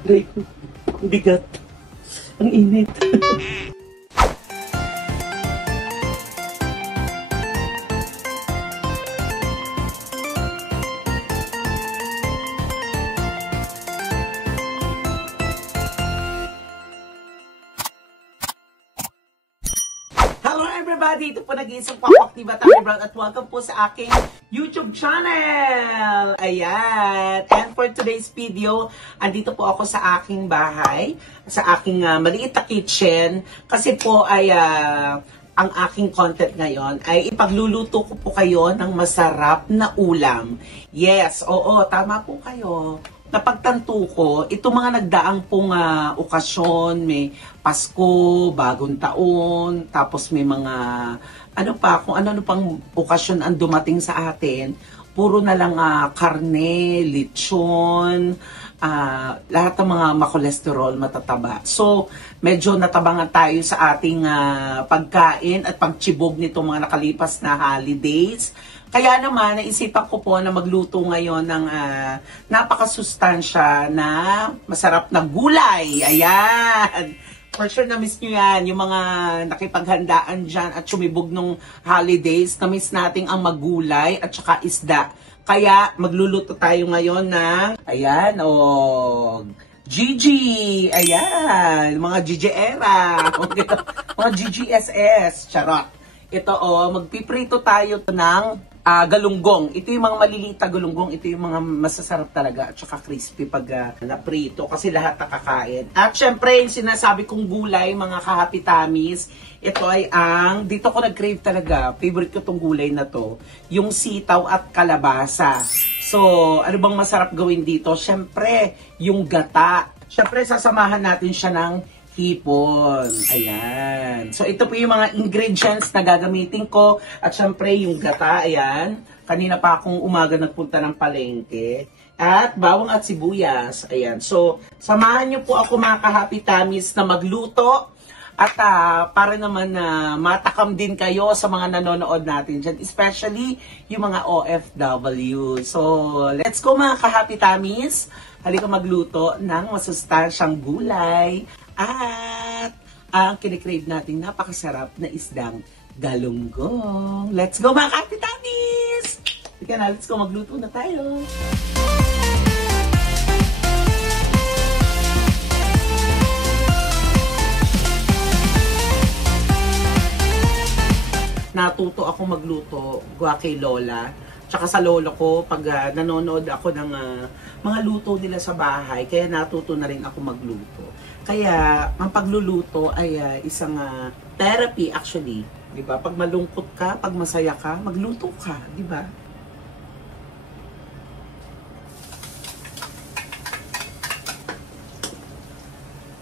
Aray ko, ang bigat. Ang init. Hello everybody! Ito po nag-iisang Papaktiba Tammy Brown at welcome po sa aking YouTube channel! Ayan! And for today's video, andito po ako sa aking bahay, sa aking maliit na kitchen, kasi po ay ang aking content ngayon ay ipagluluto ko po kayo ng masarap na ulam. Yes, oo, tama po kayo. Napagtanto ko, itong mga nagdaang pong okasyon, may Pasko, Bagong Taon, tapos may mga, kung ano pang okasyon ang dumating sa atin, puro na lang karne, lechon, lahat ng mga makolesterol, matataba. So, medyo natabangan tayo sa ating pagkain at pagtsibog nitong mga nakalipas na holidays. Kaya naman, naisipan ko po na magluto ngayon ng napakasustansya na masarap na gulay. Ayan! For sure, na-miss nyo yan. Yung mga nakipaghandaan dyan at sumibog nung holidays, na-miss natin ang magulay at saka isda. Kaya, magluluto tayo ngayon ng, ayan, Gigi! Ayan! Mga Gigi-era! Mga GGSS! Charot! Ito, magpiprito tayo ng galunggong. Ito yung mga maliliit na galunggong. Ito yung mga masasarap talaga at saka crispy pag naprito kasi lahat nakakain. At syempre, yung sinasabi kong gulay, mga kahapitamis, ito ay dito ko nag-crave talaga. Favorite ko tong gulay na to. Yung sitaw at kalabasa. So, ano bang masarap gawin dito? Syempre, yung gata. Syempre, sasamahan natin siya ng hipon. Ayan. So, ito po yung mga ingredients na gagamitin ko. At syempre, yung gata, ayan. Kanina pa akong umaga nagpunta ng palengke. At bawang at sibuyas. Ayan. So, samahan niyo po ako mga kahapitamis na magluto. At para naman na matakam din kayo sa mga nanonood natin dyan. Especially yung mga OFW. So, let's go mga kahapitamis. Halika magluto ng masustansyang gulay. At ang kinikrave natin napakasarap na isdang galunggong. Let's go mga kapitamis! Sige na, let's go, magluto na tayo. Natuto ako magluto gwa kay Lola. Tsaka sa lolo ko, pag nanonood ako ng mga luto nila sa bahay, kaya natuto na rin ako magluto. Kaya, ang pagluluto ay isang therapy actually. Diba? Pag malungkot ka, pag masaya ka, magluto ka. Diba?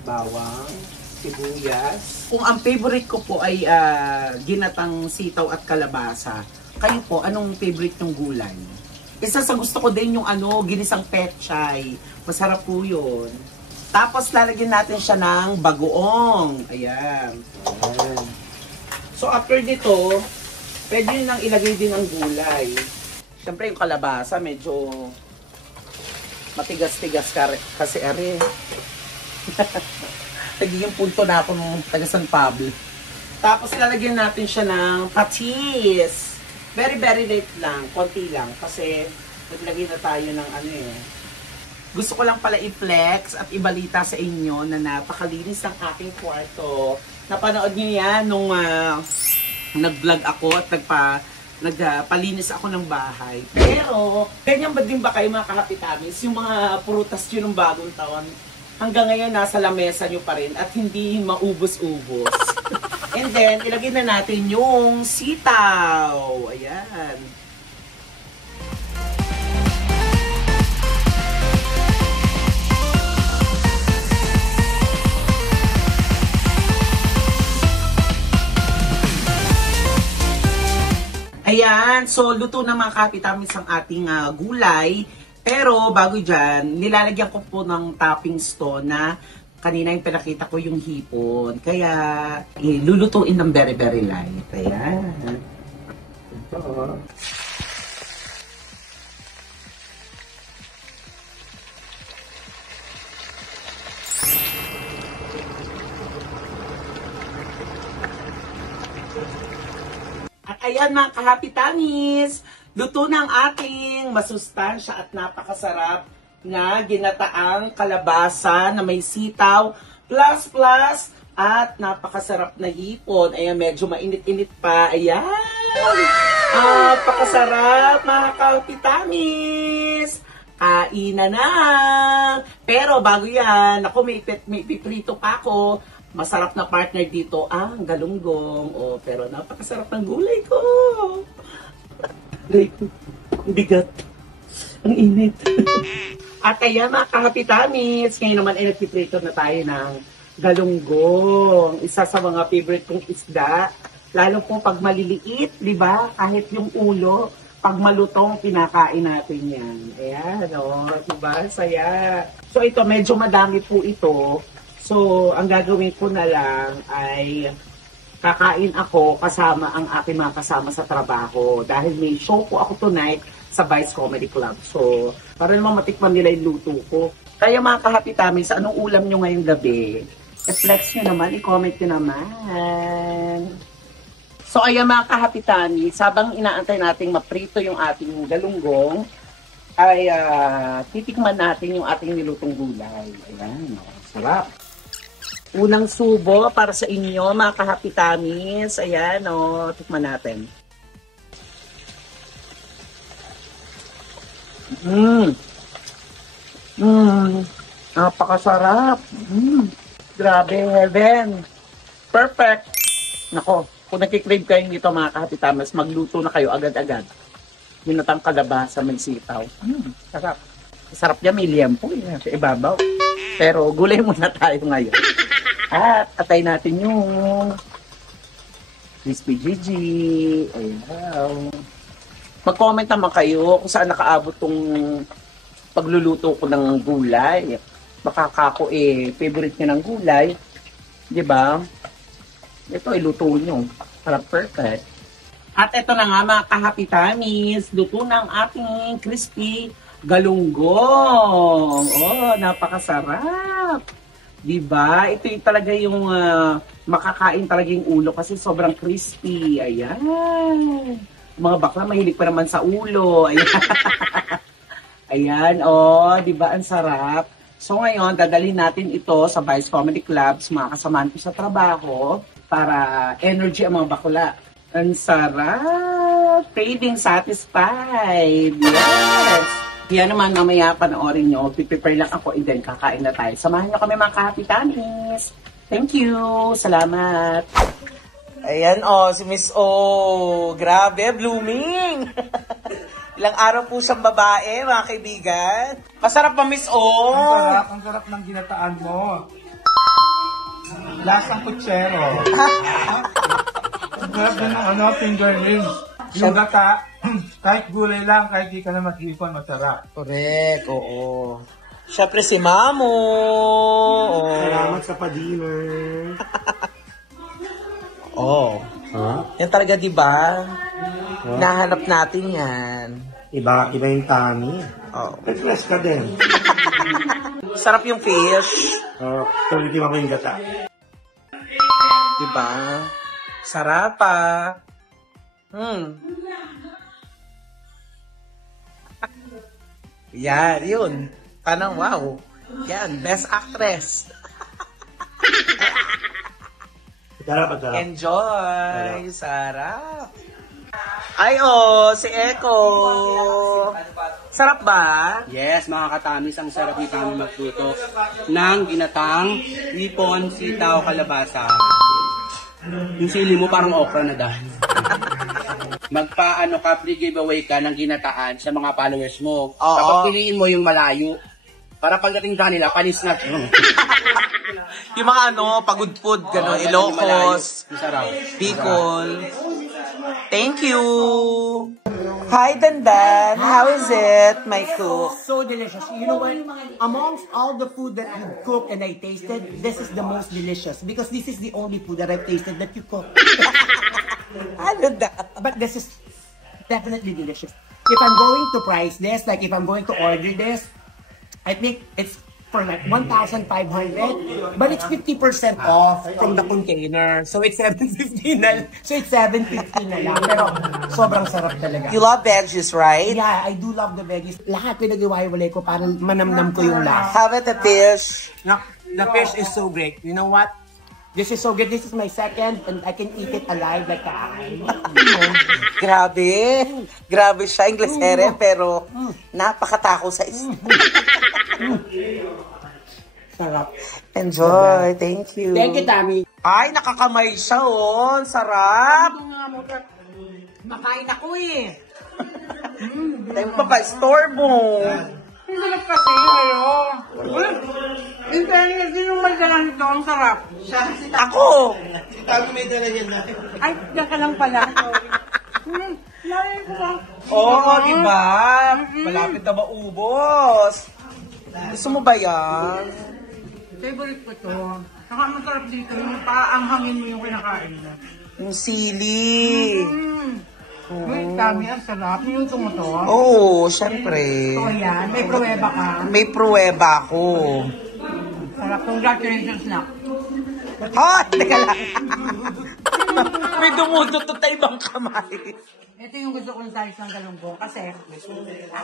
Bawang, sibuyas. Kung ang favorite ko po ay ginatang sitaw at kalabasa, kayo po, anong favorite ng gulay? Isa sa gusto ko din yung ginisang pechay. Masarap po yun. Tapos lalagyan natin siya ng bagoong. Ayan. Ayan. So after dito, pwede nyo nang ilagay din ang gulay. Siyempre yung kalabasa medyo matigas-tigas kasi are. Nagiging punto na ako ng taga San Pablo. Tapos lalagyan natin siya ng patis. Very, very light lang. Konti lang. Kasi naglagay na tayo ng Gusto ko lang pala i-flex at ibalita sa inyo na napakalinis ng aking kwarto. Napanood niyo yan nung nag-vlog ako at nagpalinis ako ng bahay. Pero, ganyan ba din ba kayo mga kahapitamis? Yung mga prutas nyo ng bagong taon, hanggang ngayon nasa lamesa nyo pa rin at hindi maubos-ubos. And then, ilagay na natin yung sitaw. Ayan. Ayan. So, luto na mga kapitamis ang ating gulay. Pero, bago dyan, nilalagyan ko po ng toppings to na kanina yung pinakita ko yung hipon. Kaya, lulutuin ng very, very light. Ayan. Ito. Ayan mga ka-happy tummies, luto na ang ating masustansya at napakasarap na ginataang kalabasa na may sitaw plus at napakasarap na hipon. Ayan, medyo mainit-init pa. Ayan! Napakasarap mga ka-happy tummies! Kainan na! Pero bago yan, ako may piprito pa ako. Masarap na partner dito ang galunggong. Oh, pero napakasarap ng gulay ko. Ang bigat. Ang init. At ayan mga ka-happy tummies, ngayon naman ay nagpiprito na tayo ng galunggong. Isa sa mga favorite kong isda. Lalo po pag maliliit, di ba? Kahit yung ulo, pag malutong, pinakain natin yan. Ayan, o. Diba? Saya. So ito, medyo madami po ito. So, ang gagawin ko na lang ay kakain ako kasama ang aking mga kasama sa trabaho. Dahil may show po ako tonight sa Vice Comedy Club. So, para naman matikman nila yung luto ko. Kaya mga ka-happy tummies, anong ulam nyo ngayong gabi? I-flex nyo naman, i-comment nyo naman. So, ayan mga ka-happy tummies, habang inaantay nating maprito yung ating galunggong, ay titikman natin yung ating nilutong gulay. Ayan, sarap. Unang subo para sa inyo, mga ka-happy tummies. Ayan, tikman natin. Napakasarap. Grabe, heaven. Perfect. Nako, kung nakikrave kayo dito, mga ka-happy tummies, magluto na kayo agad-agad. Minatang kalabasa, may sitaw. Sarap. Sarap niya, may liempo sa ibabaw. Pero gulay muna tayo ngayon. At atay natin yung crispy Gigi. Ayan. Mag-comment naman kayo kung saan nakaabot tong pagluluto ko ng gulay. Baka kako favorite nyo ng gulay. Diba? Ito iluto nyo. Para perfect. At ito na nga mga ka-happy tummies. Luto ng ating crispy galunggong. Oh, napakasarap. Diba? Ito yung talaga yung makakain talaga yung ulo kasi sobrang crispy. Ayan. Mga bakla mahilig pa naman sa ulo. Ayan. Ayan, diba? Ang sarap. So ngayon, dadalhin natin ito sa Vice Comedy Club, mga kasamahan ko sa trabaho para energy ang mga bakla. Ang sarap. Craving satisfied. Yes. Yan naman, mamaya panoorin nyo. Prepare lang ako and then kakain na tayo. Samahan nyo kami mga ka-happy tummies. Thank you. Salamat. Ayan si Miss O. Grabe, blooming. Ilang araw po siyang babae, mga kaibigan. Masarap pa, Miss O. Ang sarap ng ginataan mo. Lasang kutsero. Ang sarap din ng finger rings. Yung gata, kahit gulay lang, kahit di ka na mag-ipon, masarap. Correct, oo. Siyempre si Mamo. Salamat sa pa-dinner. Yan talaga, diba? Nahanap natin yan. Iba yung tummy. Refresh ka din. Sarap yung fish. Tulitin mo yung gata. Diba? Sarap pa. Yan, yun. Parang wow. Yan, best actress. Sarap. Enjoy. Sarap. Ay, si Eko. Sarap ba? Yes, mga katamis, ang sarap ni Tami magluto ng ginatang ipon, sitaw, kalabasa. Yung sili mo parang okra na dahil. Magpaano ka, free giveaway ka ng ginataan sa mga followers mo. Kapag piliin mo yung malayo, para pagdating sa kanila, panis na. Yung mga pagod food, gano'n, Ilocos, Bicol. Thank you! Hi, Dandan! How is it, my cook? So delicious. You know what? Amongst all the food that you cooked and I tasted, this is the most delicious because this is the only food that I've tasted that you cook. Ano da? But this is definitely delicious. If I'm going to price this, like if I'm going to order this, I think it's for like 1,500, but it's 50% off from the container. So it's 750 na. So it's 750 na lang. Pero sobrang sarap talaga. You love veggies, right? Yeah, I do love the veggies. Lahat pinag-iwalay ko para manamnam ko yung lasa. How about the fish? The fish is so great. You know what? This is so good. This is my second and I can eat it alive like that. Grabe. Grabe siya, Inglesere, pero napakatako sa isda. Sarap. Enjoy. Thank you. Thank you, Tami. Ay, nakakamay siya, oh. Sarap. Makain ako eh. Tayo pa ba, store mo. Ang sarap kasi, ayo. In fairness, sino may dala nito? Ang sarap. Ako. Ay, diyan ka lang pala. Lain ko ba? Oo, diba? Malapit na maubos. Gusto mo ba yan? Favorite ko to. Saka masarap dito, yung paanghangin mo yung kinakain mo. Yung sili. Wait, Tami, ang sarap. Yung tumuto. Oo, syempre. So, yan. May pruweba ka. May pruweba ako. Sarap. Congratulations na. Hoy, teka lang. May dumudutot na ibang kamay. Ito yung gusto kong size ng galunggong kasi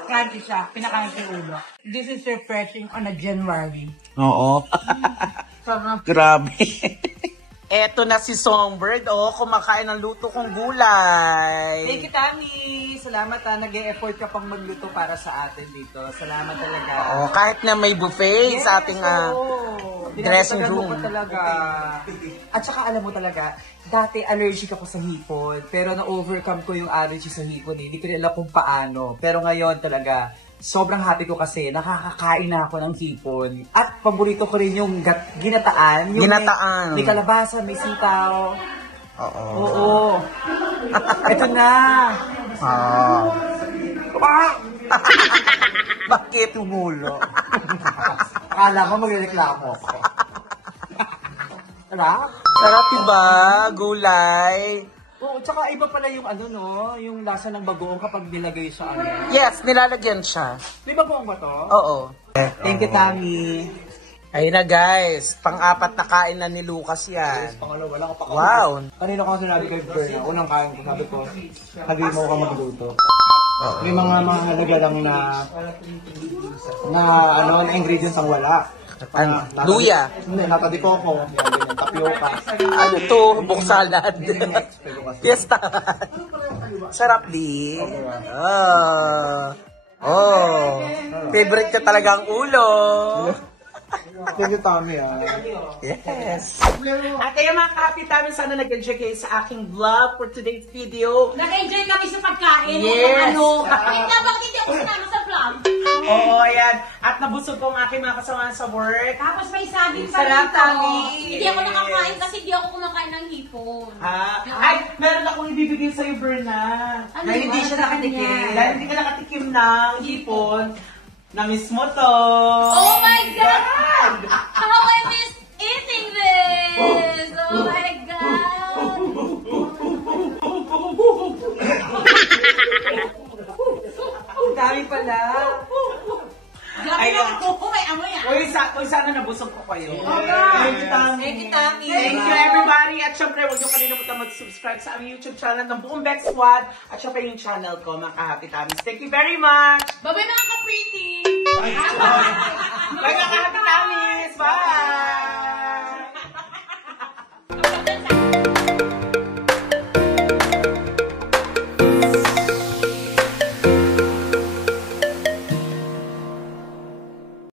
crunchy siya. Pinakain ko yung ulo. This is refreshing on a January. Oo. Sarap. Grabe. Eto na si Songbird, oh, kumakain ng luto kong gulay. Thank you, Tami. Salamat nag-e-effort ka pang magluto para sa atin dito. Salamat talaga. Oh, kahit na may buffet sa ating dressing room. Mo talaga. At saka alam mo talaga, dati allergic ako sa hipon. Pero na-overcome ko yung allergy sa hipon. Hindi ko rin alam kung paano. Pero ngayon talaga, sobrang happy ko kasi nakakakain na ako ng hipon. At paborito ko rin yung ginataan. Yung Ginataan. May kalabasa, may sitaw. Oo. Oo. Ito na. Ah. Ah! Bakit tumulo? Akala ko magreklamo ako. Sarap? Sarap diba? Gulay. Oo, tsaka iba pala yung ano no, yung lasa ng bagoong kapag nilagay sa ano. Yes, nilalagyan siya. May bagoong ba to? Oo. Thank you, Tami. Ayun na guys, pang-apat na kain na ni Lucas yan. Pangalawa, wala ko pa. Wow. Kanina ko sinabi kay Berna, unang kain ko, sabi ko, hagi mo ka magluto. May mga mahalaga lang na ano, na ingredients ang wala. Luya. Hindi, natadikoko, yan, tapioca. Ano to? Buksalad. Fiesta. Sarap di. Oh. Favorite ka talaga ang ulo. Thank you, Tami. Yes. At ayun mga ka-happy Tami, sana nag-enjoy kayo sa aking vlog for today's video. Nag-enjoy kami sa pagkain. Yes. Bakit hindi ako sinama sa vlog? Oo, ayan. At nabusog ko ang aking mga kasama sa work. Tapos may saging pa Sarap, rito. Tami. Hindi ako nakakain kasi hindi ako kumakain ng hipon. Ay, meron akong ibibigay sa'yo, Berna. Ano Dahil ba? hindi siya nakatikim. Ano? Dahil hindi ka nakatikim ng hipon, na-miss mo to. Oh my God! How I miss eating this! Oh my God! Ang dami pala. Grabe na ako. May amoy ah. Uy, sana nabusog ko kayo. Thank you, Tami. Thank you, Tami. Thank you, everybody. At syempre, huwag niyo kalimutan mag-subscribe sa aming YouTube channel ng buong Beck Squad. At syempre yung channel ko, mga ka-happy Tamis. Thank you very much. Bye-bye mga ka-pretty! Bye, mga ka-happy Tamis. Bye!